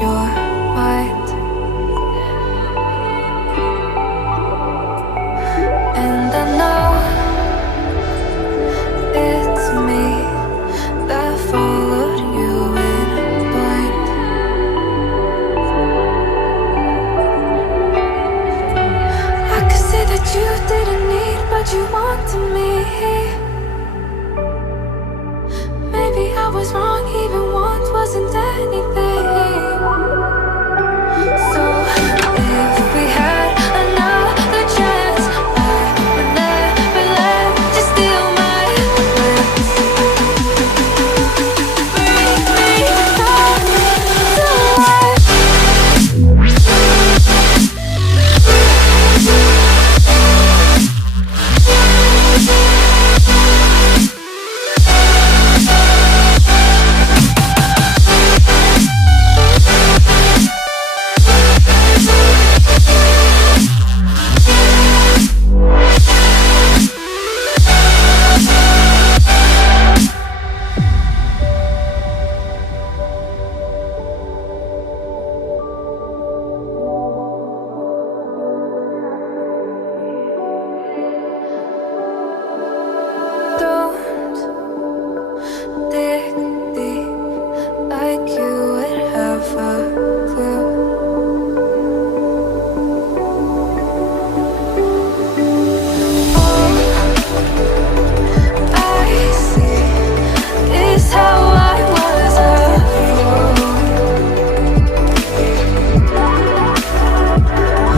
your mind. And I know it's me that followed you in blind. I could say that you didn't need, but you wanted me. Maybe I was wrong, even once wasn't anything. So if we had another chance, I would never let you steal my glance. Bring me back to life. Don't dig deep like you would have a clue. All I see is how I was a fool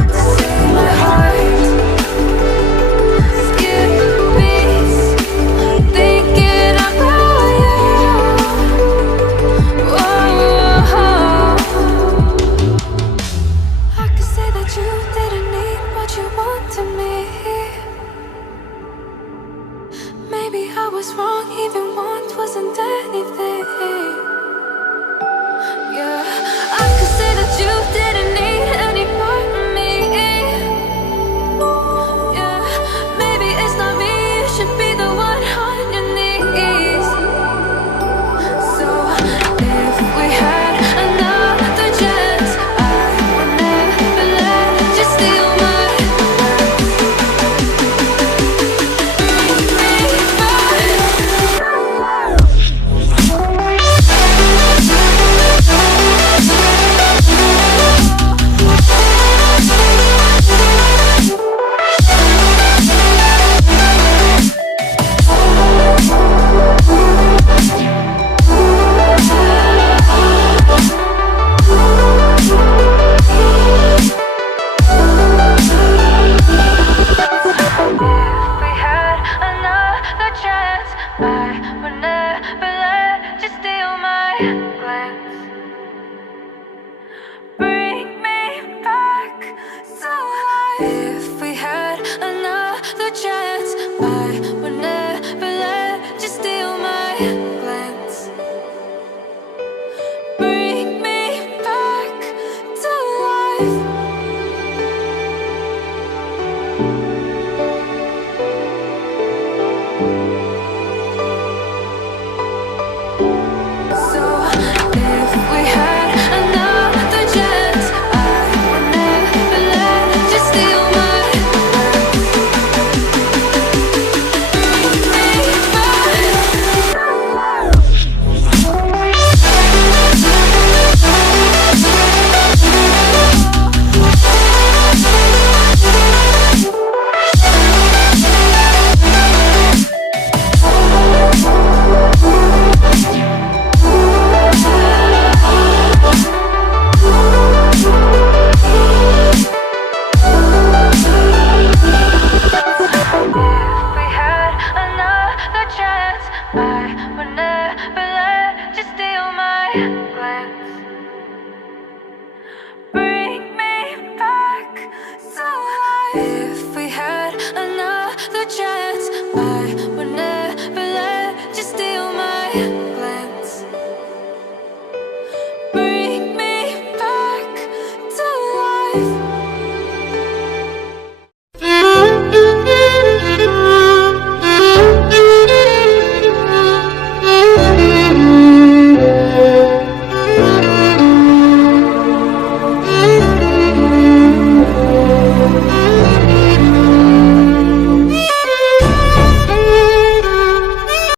to see my heart skip beats thinking about you. Whoa. I could say that you didn't need, but you wanted me. Maybe I was wrong, even once wasn't anything. Yeah, I could say that you didn't need any part of me. Yeah, maybe it's not me, you should be the one on your knees. So if we had another chance, I would never let you steal my heart. Bring me back. If we had another chance, I would never let you steal my glance. Bring me back to life. If we had another chance, I would never let you steal my glance. Bring me back to life. So if we had another chance, I would never let you steal my glance. Bring me If we had another chance, I would never let you steal my